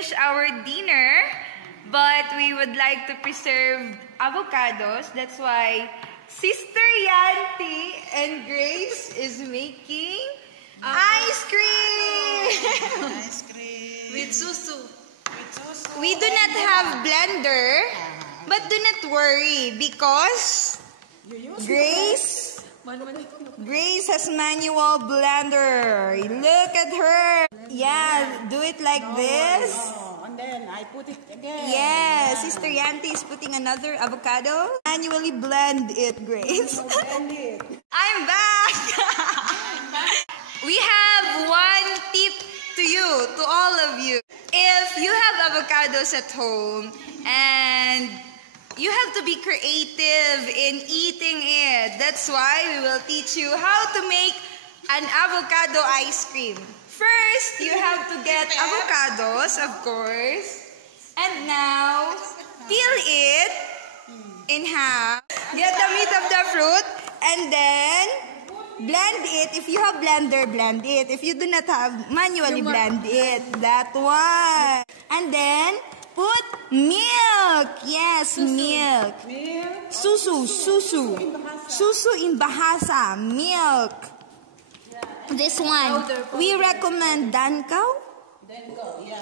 finish our dinner, but we would like to preserve avocados. That's why Sister Yanti and Grace is making ice cream. Ice cream. With susu. We do not have blender, but do not worry because Grace has manual blender. Look at her. Yeah, do it like this. And then I put it again. Yeah, Sister Yanti is putting another avocado. Manually blend it, Grace. Blend it. I'm back. We have one tip to you, to all of you. If you have avocados at home and you have to be creative in eating it, that's why we will teach you how to make an avocado ice cream. First, you have to get avocados, of course. And now, peel it in half. Get the meat of the fruit and then blend it. If you have blender, blend it. If you do not have, manually blend it. That one. And then, put milk. Yes, milk. Susu. Susu in Bahasa. Milk. This one. We recommend dancow.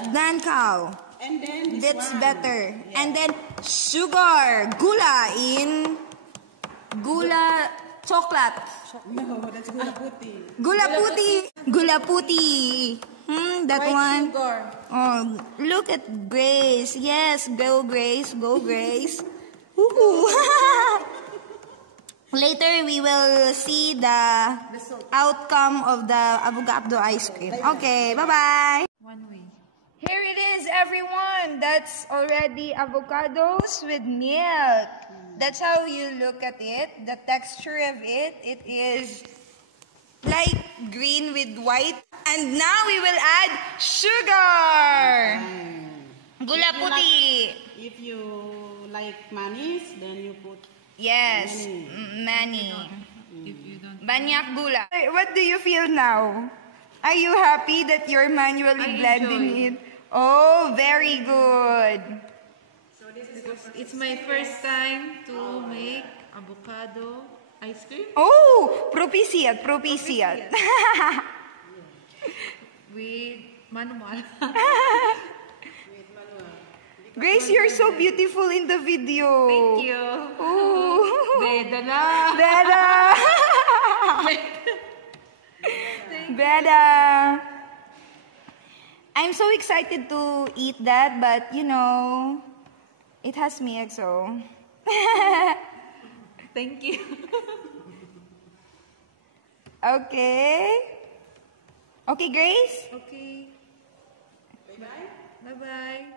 Dancow. And then that's better. Yeah. And then sugar. Gula in gula chocolate. No, that's gula puti. Gula puti. That white one. Sugar. Oh, look at Grace. Yes, go Grace. Go Grace. Woohoo. Later, we will see the outcome of the avocado ice cream. Okay, bye-bye. One way. Here it is, everyone. That's already avocados with milk. That's how you look at it. The texture of it, it is like green with white. And now we will add sugar. Gula puti. If you like manis, then you put Yes, mani. If you don't. Banyak gula. What do you feel now? Are you happy that you're manually blending it? Oh, very good. It's my first time to make avocado ice cream. Oh, propiciat. With manual. Grace, you're so beautiful in the video. Thank you. Oh. Beda na. Beda. I'm so excited to eat that, but you know, it has milk, so. Thank you. Okay. Okay, Grace? Okay. bye-bye. Bye-bye.